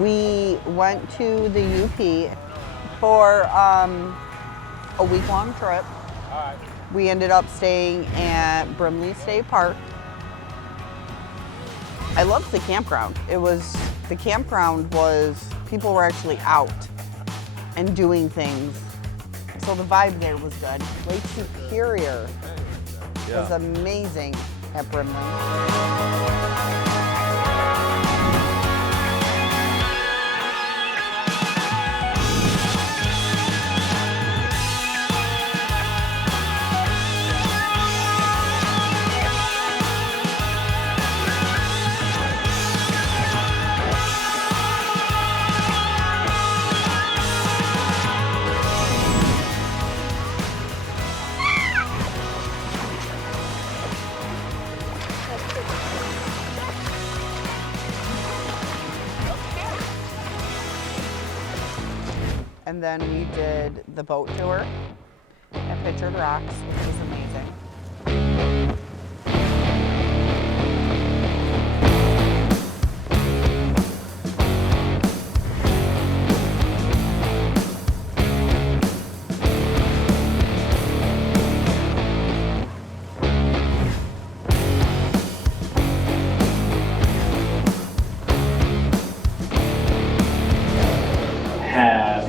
We went to the UP for a week-long trip. We ended up staying at Brimley State Park. I loved the campground. The campground was, people were actually out and doing things. So the vibe there was good. Lake Superior was amazing at Brimley. And then we did the boat tour at Pictured Rocks, which was amazing.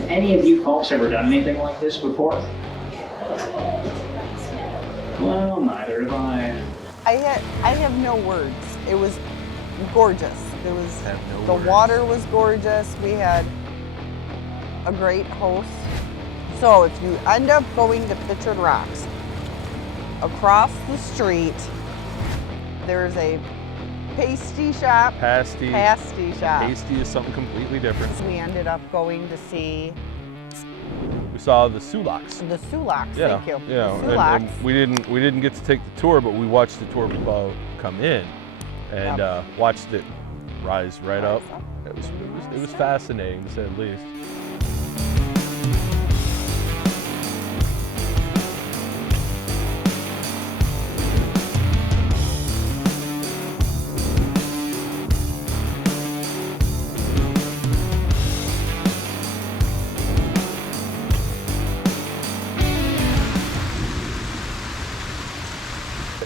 Any of you folks ever done anything like this before? Well, neither have I. I have no words. It was gorgeous. The water was gorgeous. We had a great host. So if you end up going to Pictured Rocks, across the street, there's a pasty shop. Pasty shop. Pasty is something completely different. We ended up going to see. We saw the Soo Locks. The Soo Locks. Yeah, Thank you. yeah. The Soo Locks. And we didn't get to take the tour, but we watched the tour boat come in, and watched it rise right up. It was fascinating, to say the least.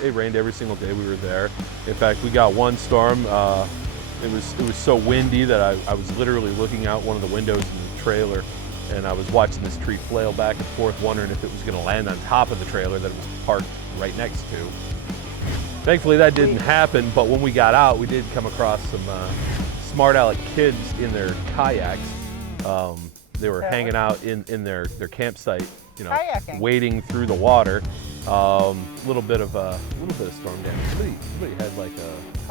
It rained every single day we were there. In fact, we got one storm. It was so windy that I was literally looking out one of the windows in the trailer, and I was watching this tree flail back and forth, wondering if it was going to land on top of the trailer that it was parked right next to. Thankfully, that didn't happen, but when we got out, we did come across some smart aleck kids in their kayaks. They were hanging out in their campsite, Kayaking. wading through the water. A little bit of storm damage. Somebody had like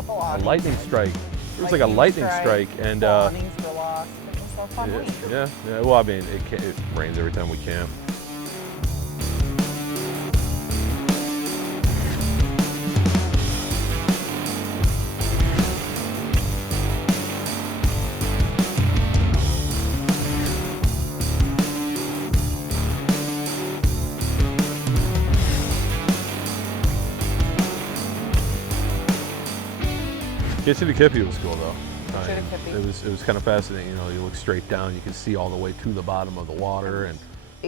a lightning strike. It was like a lightning strike, and awnings were lost. It was so fun. yeah. Well, I mean, it rains every time we camp. Kitch-Iti-Kipi was cool though. Kitch-Iti-Kipi. It was kind of fascinating. You look straight down, you can see all the way to the bottom of the water and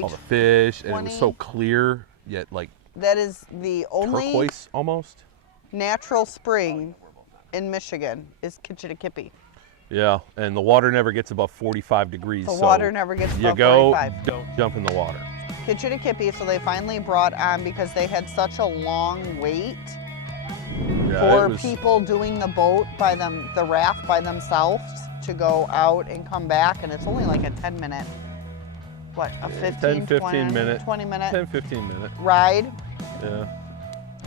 all the fish, and it was so clear yet like that is the only turquoise almost natural spring in Michigan is Kitch-Iti-Kipi. Yeah, and the water never gets above 45 degrees. The water never gets above 45. You go, don't jump in the water. Kitch-Iti-Kipi, so they finally brought on, because they had such a long wait. Yeah, for people doing the boat by the raft by themselves to go out and come back, and it's only like a 10-minute, a 15 minute 20 minute 10-15 minute ride. Yeah.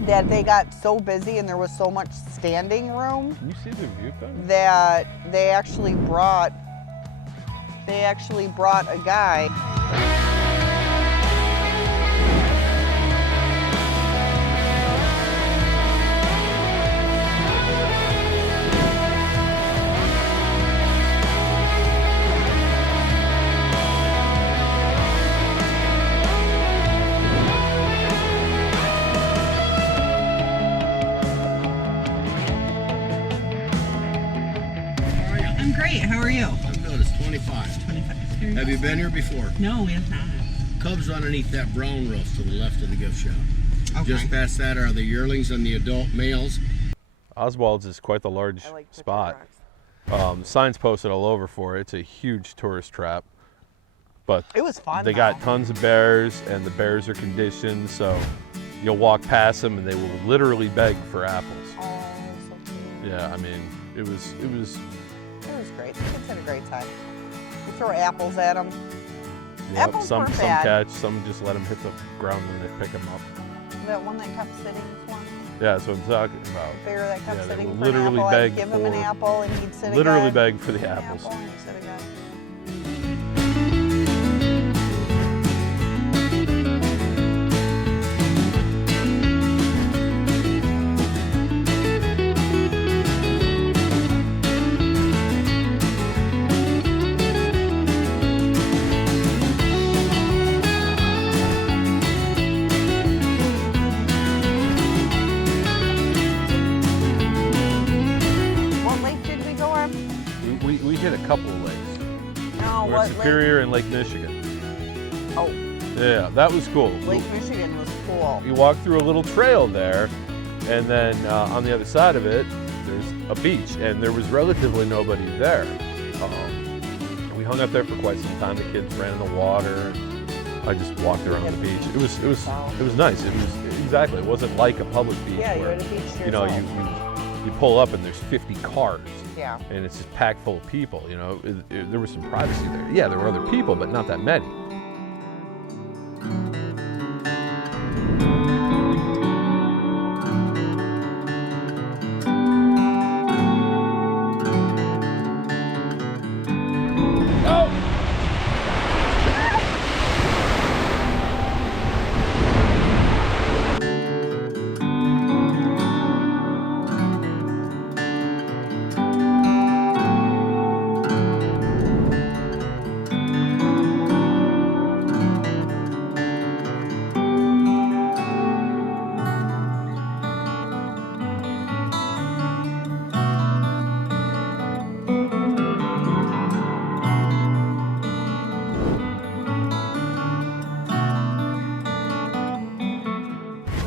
That they got so busy and there was so much standing room. Can you see the view from? That they actually brought a guy. I'm great. How are you? I'm good. It's 25. 25. Have you been here before? No, we have not. Cubs underneath that brown roof to the left of the gift shop. Okay. Just past that are the yearlings and the adult males. Oswald's is quite the large spot. Signs posted all over for it. It's a huge tourist trap. But It was fun. they got tons of bears, and the bears are conditioned, so you'll walk past them and they will literally beg for apples. Oh, so cute. Yeah, I mean, it was It was great. The kids had a great time. We throw apples at them. yep, Apples some weren't bad. catch, some just let them hit the ground and they pick them up. That one that kept sitting for me. Yeah, that's what I'm talking about. Bear that kept Yeah, they sitting would for literally an apple. beg I'd give him an for- apple and he'd sit Literally again. beg for the An apples. apple and he'd sit again. What lake did we go on? We hit a couple of lakes. No, We were what in Superior and Lake Michigan. lake? Oh, Yeah, that was cool. Lake Michigan was cool. You walk through a little trail there, and then on the other side of it, there's a beach, and there was relatively nobody there. We hung up there for quite some time. The kids ran in the water. And I just walked around the beach. It was nice. It was exactly. It wasn't like a public beach Yeah, you're where at a beach you know you pull up and there's 50 cars. Yeah. And it's just packed full of people. You know, there was some privacy there. Yeah, there were other people, but not that many.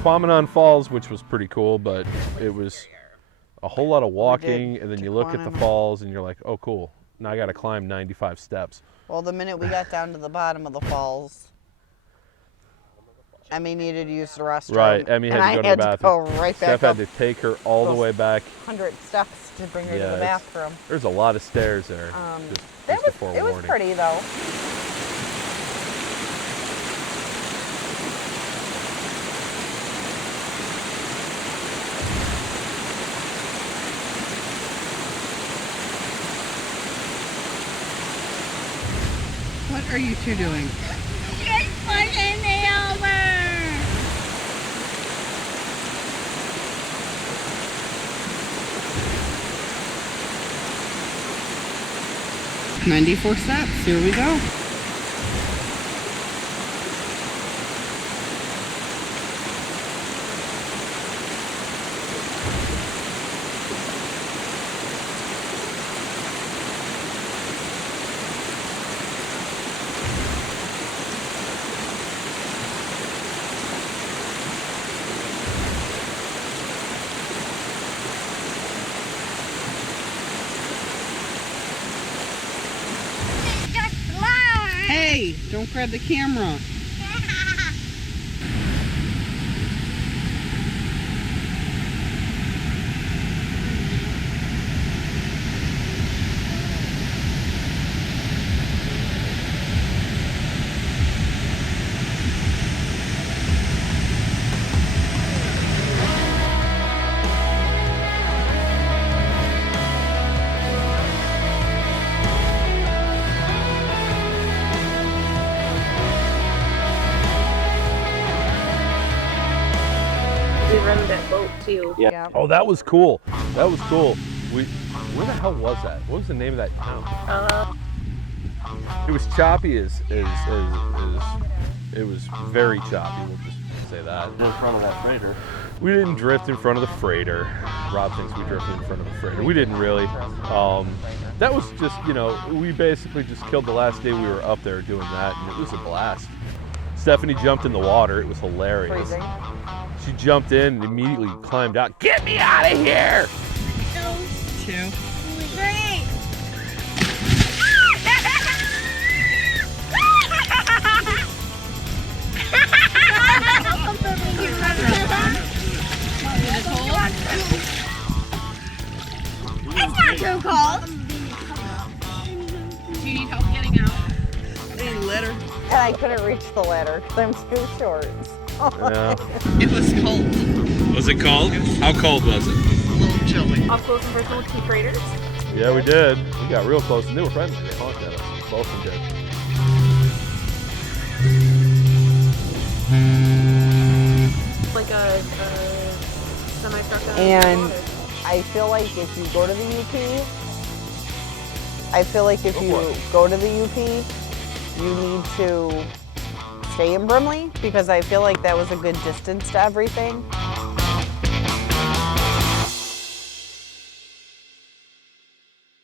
Tahquamenon Falls, which was pretty cool, but it was a whole lot of walking, and then you look at the Tahquamenon. falls and you're like, oh cool, now I gotta climb 95 steps. Well, the minute we got down to the bottom of the falls, Emmy needed to use the restroom. Right, Emmy had and to go to I the had bathroom. to go right Steph back up had to take her all the those way back. 100 steps to bring her to the it's- bathroom. There's a lot of stairs there, just a It forewarning. was pretty though. What are you two doing? Just pushing me over. 94 steps. Here we go. Just fly. Hey, don't grab the camera. We rented that boat too. Yeah. Oh, that was cool. That was cool. Where the hell was that? What was the name of that town? It was choppy as it was very choppy. We'll just say that. In front of that freighter. We didn't drift in front of the freighter. Rob thinks we drifted in front of the freighter. We didn't really. That was just, you know, we basically just killed the last day we were up there doing that, and it was a blast. Stephanie jumped in the water. It was hilarious. Freezing. She jumped in and immediately climbed out. Get me out of here! 2. 3. It's not too cold. Do you need help getting out? Any litter? And I couldn't reach the ladder because I'm too short. Yeah. It was cold. Was it cold? How cold was it? A little chilly. Up close and personal with Keep Raiders. Yeah, we did. We got real close, and they were friendly. They honked at us. Both of them did. Like a semi-truck. And I feel like if you go to the UP, you need to stay in Brimley because I feel like that was a good distance to everything.